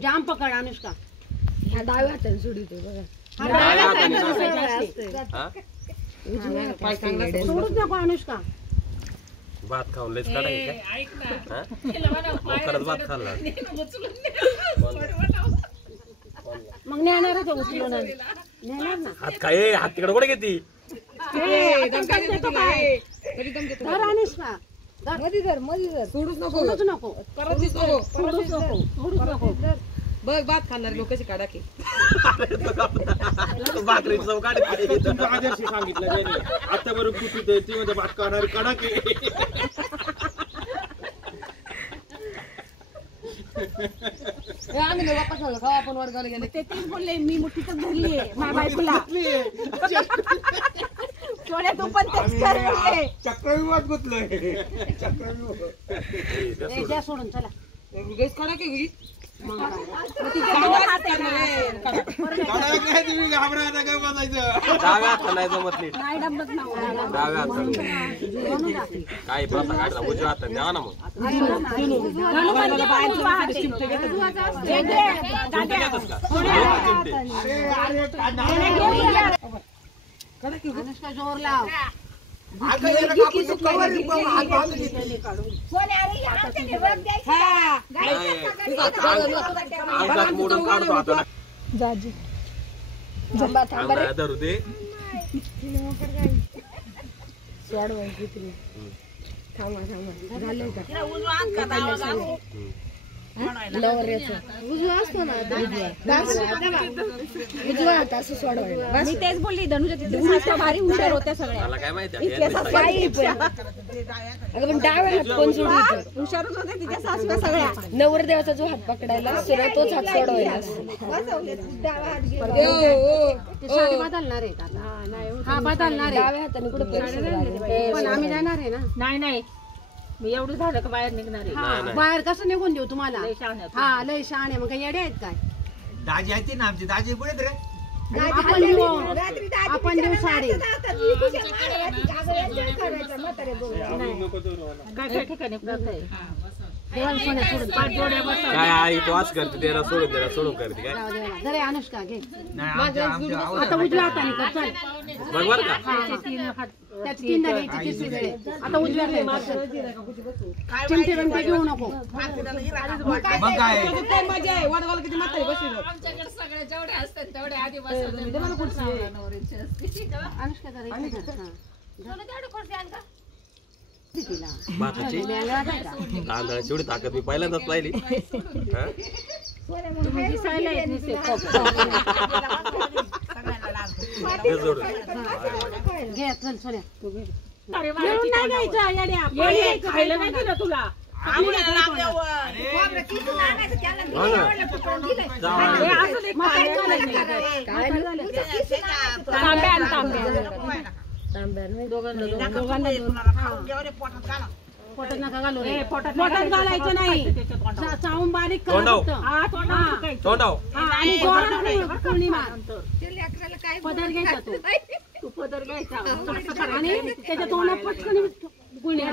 जाम पकड अनुष्का ह्या डाव्या हाताने सोडतो बघा सोडूच नको अनुष्का भात खाऊन लयच काढायचं काय ऐक ना मग भात खाल्ला मग नेणार होते उचलून नेणार ना हात काय हात तिकडे कुठे घेती अनुष्का मधी धर सोडूच नको बघ भात खाणार लोक कशी काढा की भाकरीची चव काढते सांगितलं त्यांनी आता बरोबर कुठे ती मध्ये भात खाणार काढा की आम्ही वापस आलो खाऊ आपण वर्गाला गेले ते तीच बोलले मी मुठीतच धरली आहे माझ्या बायकोला सोन्या तू पण तेच कर चक्रव्यूहात गुतलोय द्या सोडून चला गैस काढा की तुम्ही घाबरायचं काय बसायचं डाव्या हात नाही जमत नीट नाही डबत ना डाव्या हात काय प्रथा काढला उजव्या हात द्यावा ना मग अनुष्का जोर लाव धरू दे उजवा असतो ना उजवा हात असं सोडवायला मी तेच बोलली धनुजा तिथे भारी हुशार होत्या सगळ्या मला काय माहिती पण डाव्या हात कोण सोडू हुशारच होत्या तिच्या सासूला सगळ्या नवरदेवाचा जो हात पकडायला सरळ तोच हात सोडवायला ते साडी बदलणार आहेत आता हा बदलणार आहे डाव्या हाताने कुठे पण आम्ही जाणार आहे ना नाही मी एवढं झालं का बाहेर निघणार आहे बाहेर कसं निघून देऊ तुम्हाला हा लय शहाणे मग काही येडे आहेत काय दाजी आहे ना आमची दाजी कुठे रे आपण देऊ साडी काय ठिकाणी काय आई तू आज करते त्याला सोडून करते काय जरे अनुष्का घे आता उजव्या हाताने कर चल बरोबर का त्यात तीन द्यायची तिसरी वेळे आता उजव्या चिमटे बिमटे घेऊ नको मग काय मजा आहे वडगावला किती म्हातारी बसली आमच्याकडे सगळे जेवढे असतात तेवढे आधी बसवले अनुष्का तेवढी खुर्ची आण का भाताची तांदळाची एवढी ताकद मी पहिल्यांदाच पाहिली तुम्ही दिसायला येत नसते घे चल सोन्या तू घे खायला नाही दिलं तुला पोटात नका घालू रे पोटात घालायचं नाही चावून बारीक करा आणि पौर्णिमा पदर घ्यायचा तू पदर घ्यायचा आणि त्याच्या तोंडात पटकन गुळण्या